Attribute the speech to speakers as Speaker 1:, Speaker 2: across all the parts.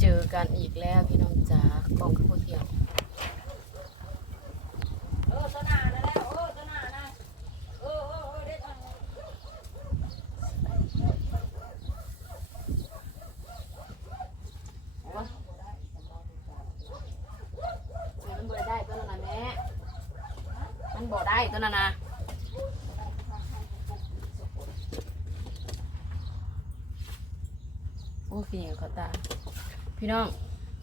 Speaker 1: เจอกันอีกแล้วพี่น้องจ๋ากองผู้เที่ยว
Speaker 2: เออตัวหน้านและเออตัวหน้านะเออเออเออเด็ดเอา
Speaker 1: มันบ่ได้ตัวนั้นนะมันบ่ได้ตัวนั้นนะโอ้พี่เขาตา พี่น้อง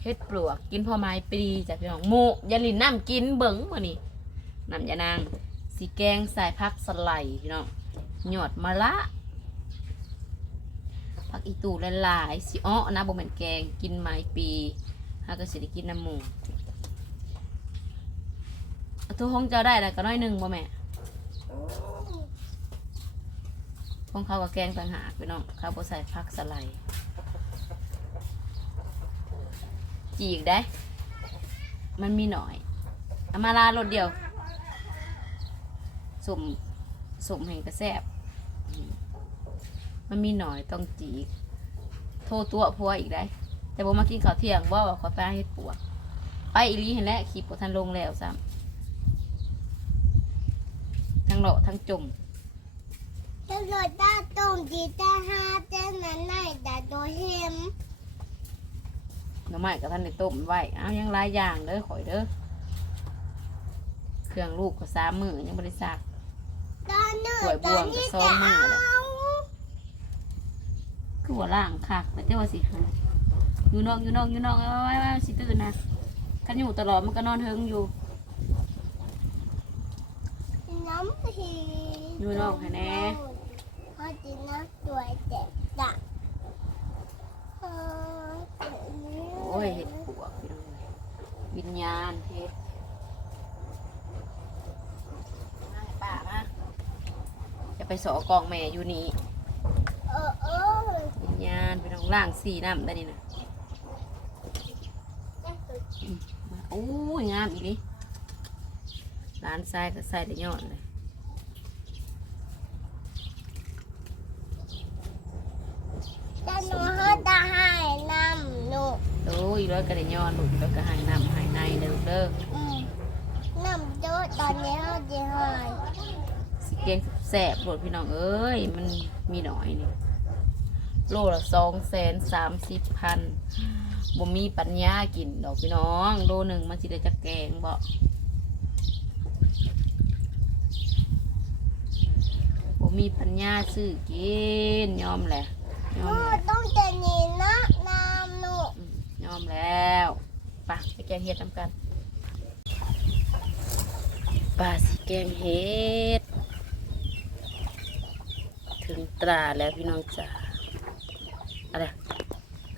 Speaker 1: เฮ็ดปลวกกินพอไม้ปรีจ้ะพี่น้องหมูยาลินน้ำกินเบิ่งมื้อนี้น้ำยานางสีแกงใส่ผักสไลด์พี่น้องหยอดมะละผักอีตูหลายๆสิอ้อนะบ่แม่นแกงกินไม้ปีหาก็สิได้กินน้ำหมูทุกห้องเจ้าได้แล้วก็น้อยหนึ่งบ่แม่ของเขาก็แกงต่างหากพี่น้องเขาบ่ใส่ผักสไลด์ จีกได้ มันมีหน่อยอามาลารถเดียวสมสมแห่งกระแซบมันมีหน่อยต้องจีกโทรตัวพัวอีกได้ แต่บ่มากินข้าวเที่ยงว่าว่าขอไปหาเฮ็ดปวกไปอีลีเห็นแล้วขีบทันลงแล้วซ้ำทั้งเลาะทั้งจม
Speaker 3: ตำรวจได้ตรงจีต่ห้าเจ้านั้นหนแต่ตัวเห็ม
Speaker 1: หน่อไม้กับท่านในต้มไว้เอายังหลายอย่างเด้อข่อยเด้อเครื่องลูกก็สามมือยังบริษัก
Speaker 3: ตอนหนึ่ง
Speaker 1: สวยบ
Speaker 3: ต
Speaker 1: ว
Speaker 3: องน
Speaker 1: กับ
Speaker 3: นี้
Speaker 1: ซอ
Speaker 3: จะ
Speaker 1: งมื
Speaker 3: เอา
Speaker 1: อเลยคือว่าล่างคักแต่เจ้าว่าสิหาอยู่นอกอยู่นอกอยู่นอกเอาไว้ไว้สิตื่นนะคันอยู่ตลอดมันก็นอนเทิงอยู่
Speaker 3: น้ำพี
Speaker 1: อยู่นอกให้แน่
Speaker 3: พอจีน่าสวยเจ็บจ้ะเออ
Speaker 1: โอ้ยเห็ดปวกพี่น้องวิ ญญาณเฮ็ดมาให้ป้ามาจะไปสอกองแม่อยู่นี่
Speaker 3: เออเออ
Speaker 1: วิญญาณพี่น้องล่างสีน้ำได้นี่นะมาโอ้ยงามอีนี่ร้านทรายก็ใส่ได้ยอดเลย
Speaker 3: แต่หนูเขาจะให้น้ำหนู
Speaker 1: โอ้ยร้อยกระเดยอนลูกแล้วก็หายน้ำหายใน เด้อลูกเด้อ
Speaker 3: อืมน้ำเยอะตอนนี้เขาจะให้
Speaker 1: สิเกียงแสบโลดพี่น้องเอ้ย มันมีหน่อยนี่โลละสองแสนสามสิบพันบ่มีปัญญากินดอกพี่น้องโลหนึ่งมันสิได้จะแกงบ่บ่มีปัญญาซื้อกินยอมแหละย
Speaker 3: ห
Speaker 1: อ
Speaker 3: นู
Speaker 1: มแหละ
Speaker 3: ต้องจะหนีนะน้ำหนู
Speaker 1: อืมยอมแล้วไปะไปแกงเห็ดทำกัน ปลาสิแกงเห็ด ถึงตราแล้วพี่น้องจ๋าอะไร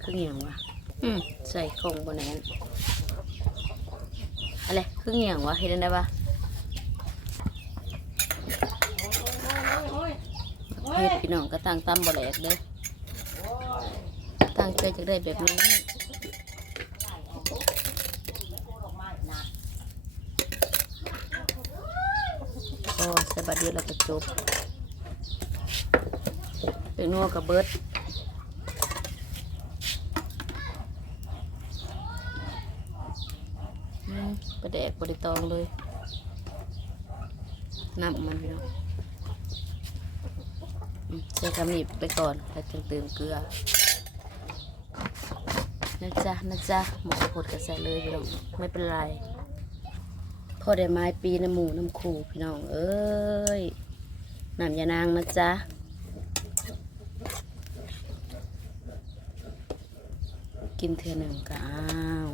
Speaker 1: คือเหงียงวะอืมใส่ของบนนั้นอะไรคือเหงียงวะเห็นได้ปะเฮ็ดพี่น้องก็ตั้งตำบ่แหลกเด้อตั้งใจจะได้แบบนี้ โอ้ใส่บาดเดียวเราก็จบเป็นนัวกับเบิร์ดอืมประแดกบริตองเลยน้ำมันพี่น้องใส่ขมิ้นไปก่อนแล้วจึงเติมเกลือนะจ๊ะนะจ๊ะหมอพดกระใส่เลยพี่น้องไม่เป็นไร อได้ไม้ปีน้ำหมูน้ำคูพี่น้องเอ้ยน้ำยานางนะจ๊ะกินเทือหนึ่งก้าว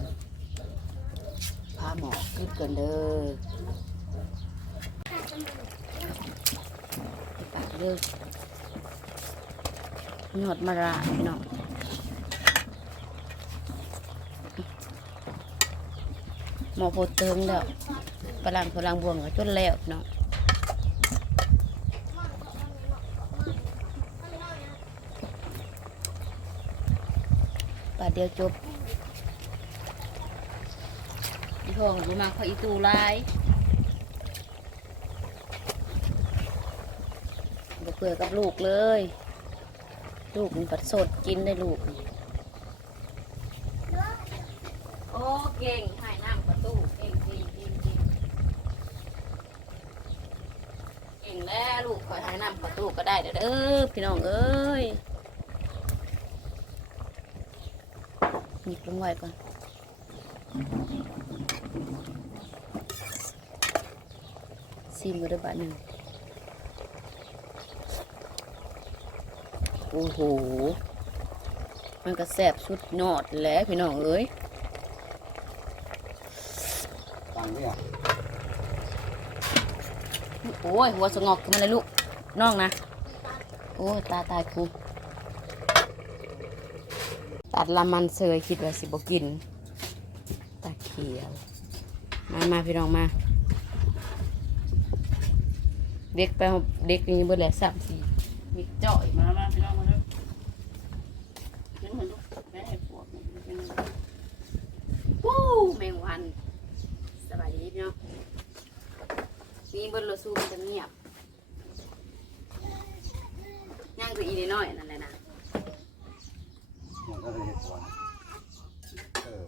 Speaker 1: พาหมอขึ้นก่อนเด้อปากเด้อหยอดมะระพี่น้องหมอโพดเติมแล้ว พลังพลังบวงก็จนแล้วพี่น้องปาเดียวจบอีทองอยู่มาขออีตูลายบ่เปื่อกับลูกเลย ลูกมันปัดสดกินได้ลูกนี่
Speaker 3: ร
Speaker 1: เก่งให้น้ำประตูเก่งจริงจริงจริงเก่งแล้วลูกคอยให้น้ำประตูก็ได้เด้อเด้อพี่น้องเอ้ยหยิบลงไว้ก่อนซิมมาด้วยบาทหนึ่งโอ้โห มันก็แสบสุดยอดแล้วพี่น้องเอ้ย
Speaker 4: ตังเนี่ย
Speaker 1: โอ้ยหัวสงอกขึ้นมาเลยลูกน้องนะ โอ้ยตาตายครูตัดละมันเสยคิดว่าสิบกิน ตาเขียว มามาพี่น้องมา เด็กไปเอาเด็กนี่เบิดแหละสามสี่มีเจาะอีก
Speaker 2: มามาพี่น้องมาเลยกินเหมือนลูกแม่ให้ปวดเป็น
Speaker 1: วู้แมงวันสบายดีพี่น้อง นี่เบิดเรถสู้มันจะเงียบย่างคืออีน้อยนั่นแหละนะ
Speaker 4: มันก็เลยเห็ดสวนเออ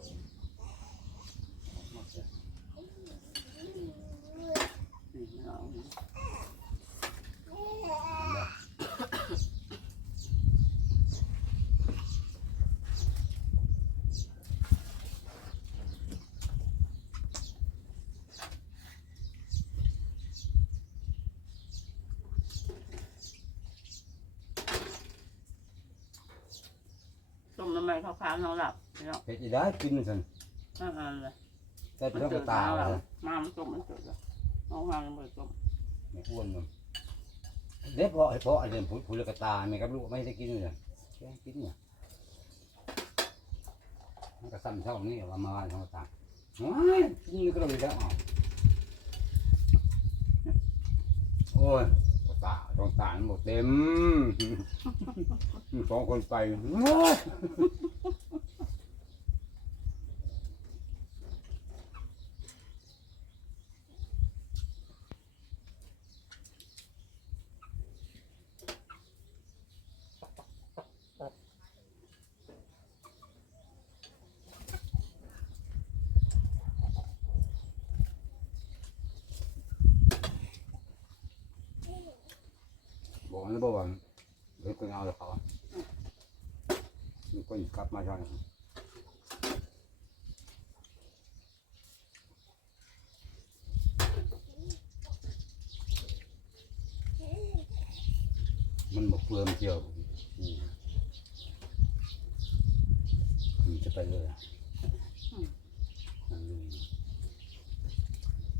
Speaker 4: หมดเลย
Speaker 2: นี่เอา ต้มน้ำมันขาวๆนอนหลับพี่น้อง
Speaker 4: เห็ดอีได้กินสัน
Speaker 2: นั่นอะไรเลย
Speaker 4: แต่
Speaker 2: มัน
Speaker 4: เพื่อน
Speaker 2: เกิ
Speaker 4: ก็
Speaker 2: ด
Speaker 4: ตา
Speaker 2: มาแล้ว
Speaker 4: เลย
Speaker 2: มามันต้มมันเกิดแล้วน้องหางมันเปิดต้ม
Speaker 4: ไม่อ้วนมันเด็กเพาะไอ้เพาะอันเดียผู้ผู้เลือกตาไม่กับลูกไม่ได้กินเลยแค่กินเนี่ยมันก็ซ้ำเท่านี้ว่ามาวันเขาตาว้ายกินก็เลยแล้วอ๋อโอ้ย ตาตรงตาหมดเต็มสองคนไป โอ้ยบอกแล้วบอกว่าเดี๋ยวคนเอาเลยเขามีคนกลับมาใช่ไหมมันบอกเปลือมนเจียวอืมมันจะไปเลยอะนั่นเลย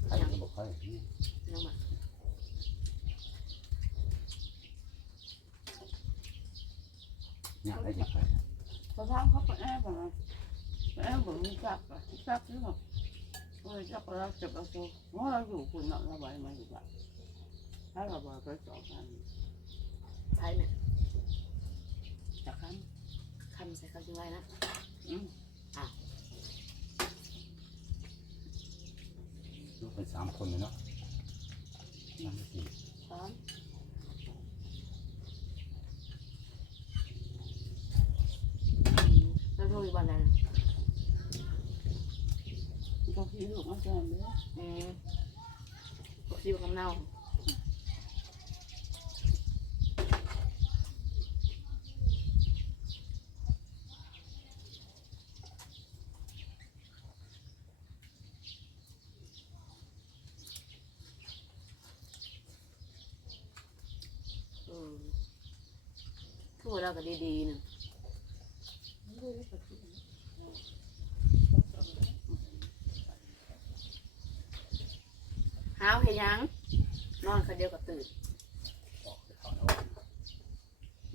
Speaker 4: ใครก็บอกใคร
Speaker 1: น้องมา
Speaker 4: เนี่ยได้ยังไง
Speaker 2: พอพักเขาไปแอบไปแอบผมมีจับอะจับหรือเปล่าโอ้ยจับแล้วจับแล้วตัวว่าเราอยู่คุณนั่งระบายมาอยู่แบบถ้าเราบอกไปสองกัน
Speaker 1: ใช่ไหม
Speaker 2: จะคัน
Speaker 1: คำใส่เขาจังไรนะ
Speaker 2: อืมอะ
Speaker 4: ลูกเป็นสามคนเลยเนาะนั่นสิ
Speaker 1: พร้อมแล้วโทรอีกวันแล้ว
Speaker 2: ก็พี่ลูกมาแจ้งเลย
Speaker 1: อืมพวกที่อยู่กับ เน่าอืมทั่วก็ดีๆนะหาวเห็นยัง อนคนเดียวก็ตื่น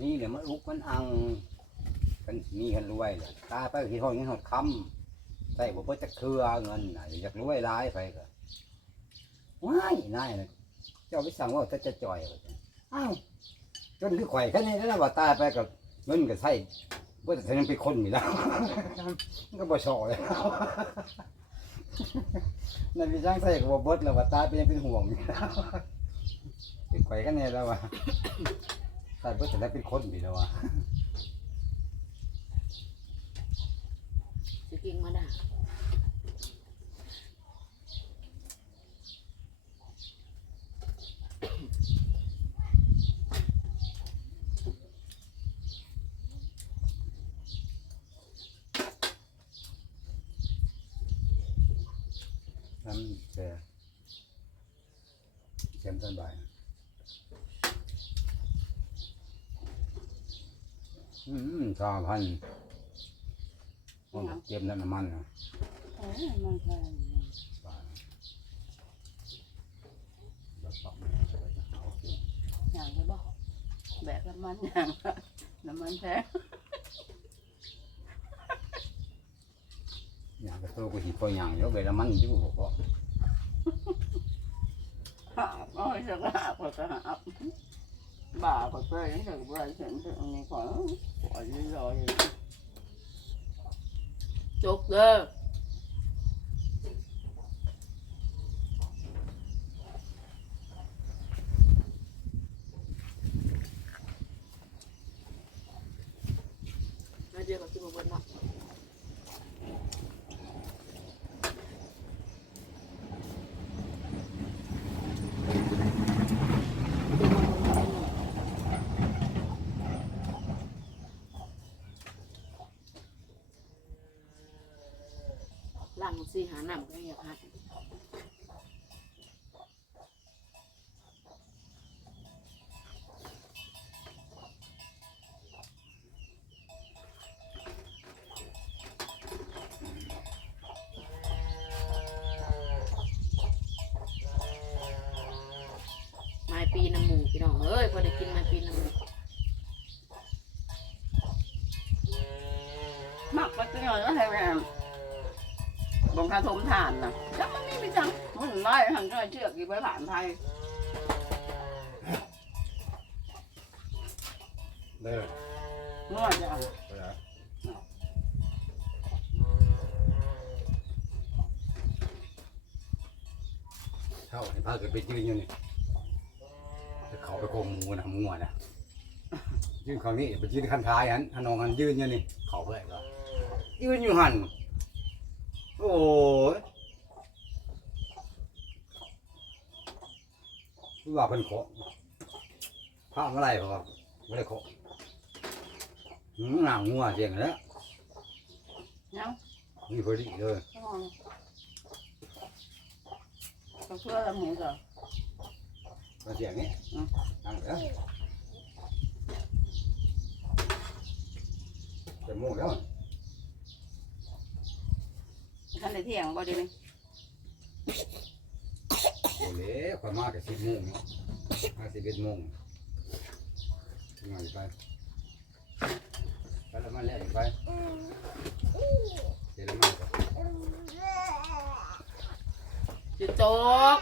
Speaker 4: นี่เดี๋ยวมันลุกมันอังกันมีกันรวยเลยตายไปที่ห้องนี้หอดคำใส่บ่เพิ่จะเครือเงินน่ะอยากรวยร้ายไปก็ว้ายนายนะเจ้าไปสั่งว่าจะจะจ่อยอ้าวจนคือข่อยแค่นี้แล้วว่าตายไปกับเงินก็ใส่ว่าแต่ยังเป็นคนอยู่แล้วมันก็บ่ชอเลยนั่นมีช่างใส่กับบ่เบิดแล้วว่าตายไปยังเป็นห่วงอยู่แล้ว เป็นข่อยแค่นี้แล้วว่าใส่เบิดแต่แล้วเป็นคนดีแล้ววะ
Speaker 1: สิกิงมาด่า
Speaker 4: น้ำแช่เค็มต้นใบาย อืมชาพันธุ์ผมเก็บน้ำมันนะ
Speaker 2: เอ้ยมันแพง
Speaker 4: บาทแบบปักแม่ไปเอาเก็บ
Speaker 2: อย่างก็บอกแบกน้ำมันอย่างละน้ำมันแพง
Speaker 4: อย่างกระตัวก็หิบก็อย่างเดี๋ยวไปละมันอยู่บ่พอ
Speaker 2: หาบเอาให้สักหาบก็จะหาบ บ่าก็เปย์นี่ถึงบ่ได้เห็นถึงนี่ก่อนปล่อยลอยๆ
Speaker 1: จกเด้อมาเจอกับจิมบนเนาะ ล่างซีหาหนำก็อยากหัดไม้ปีน้ำหมูพี่น้องเอ้ยพอได้กินไม้ปีน้ำหมู
Speaker 2: มักก็จะย้อนว่าให้แม่บงคาถมฐานนะจังมันมีไปจังมันไล่ทางก็เชือกกี่ไปผ่านไทย
Speaker 4: เด้อน
Speaker 2: วดจ้ะ
Speaker 4: ไปแล้วเท่าให้พาเกิดไปยืนอยู่นี่จะเขาไปโกงหมูนะหมูนะยืนเขานี่ไปยืนคันท้ายหันหันนองหันยืนอยู่นี่เขาไปก็ยืนอยู่หัน โอ้ยว่าเป็นขอพระอะไรเพราะว่าไม่ได้ขอหืมหนังงัวเสียงแล้ว
Speaker 2: ยัง
Speaker 4: มีพอดีเลย
Speaker 2: ก็เพื่อละหมูจ้ะ
Speaker 4: มาเสียงนี้
Speaker 2: อืม
Speaker 4: ตั้งแล้วจะโม่แล้ว
Speaker 2: ท่านได้เที่ยงบ่ดีนี่
Speaker 4: โอ้เล่ความมากกับสิบโมงเนาะห้าสิบเอ็ดโมงงานไปไปแล้วมาแล้วไปเดี๋ยวมาก่อน
Speaker 1: จะจก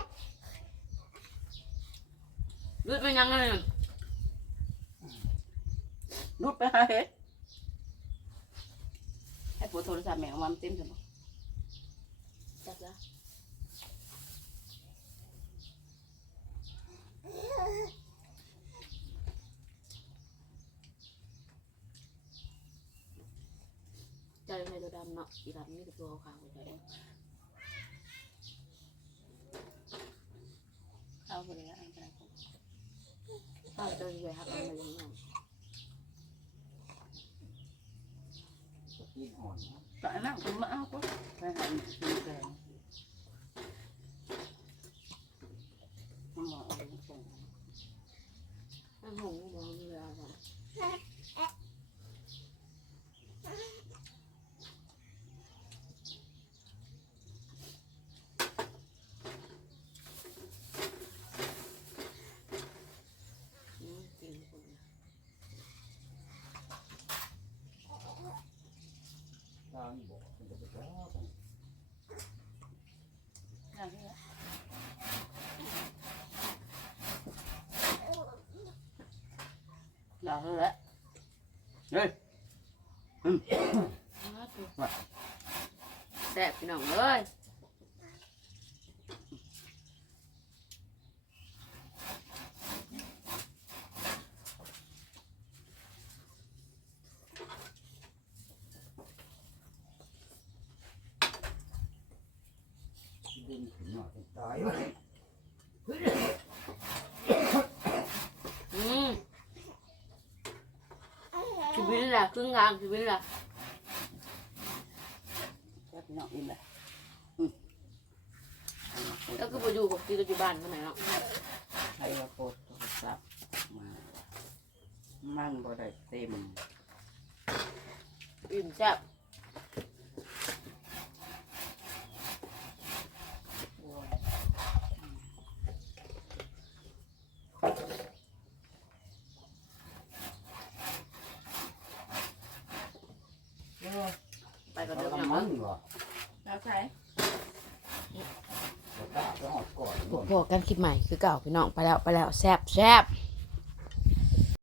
Speaker 1: รุดไปยังไง
Speaker 2: รุดไปหาเฮ็ดให้ปวดโทรศัพท์แม่มันเต็มสมอง
Speaker 1: จับแล้ว ใจในตัวดำเนาะอีดำนี่กับตัวขาวๆใจ
Speaker 2: เข้าไปเลยอันตราย
Speaker 1: ข้าวเดินไปหักมันมาอย่างนั้น
Speaker 4: กินอ่อน
Speaker 2: แต่นั่งคุณมาเอาก็ไปหาดูแดงมันบอกเอาไปส่ง
Speaker 1: นั่งหงมองเรือก่อนอืมกินคน
Speaker 4: ตามบอกมันจะไปชอบ
Speaker 2: นั่งที่ละ อยากเลยแหละเฮ้ย
Speaker 1: แซ่บพี่น้องเอ้ย
Speaker 4: ดินถึงหน่อยตาย
Speaker 1: อืมชีวิตแหละ ครึ่งกลางชีวิตแหละ
Speaker 2: แค่พี่น้องอิ่มเลย
Speaker 1: แล้วก็ไปอยู่กับที่เราอยู่บ้านเมื่อไหร่เนาะ
Speaker 2: ใครว่าโพสต์โทรศัพท์มามันบ่ได้เต็ม
Speaker 1: อิ่มแซ่บ
Speaker 2: โอ้ย
Speaker 1: ไปกับ
Speaker 4: เขา
Speaker 1: เดี๋ยว
Speaker 4: ละ
Speaker 1: พี่น้
Speaker 4: มั
Speaker 1: อง
Speaker 4: นบ่
Speaker 2: แล้วใคร
Speaker 4: บ่กล้าไปหอดก่อน
Speaker 1: พวก กันคลิปใหม่คือเก่าพี่น้องไปแล้วไปแล้วแซบแซบ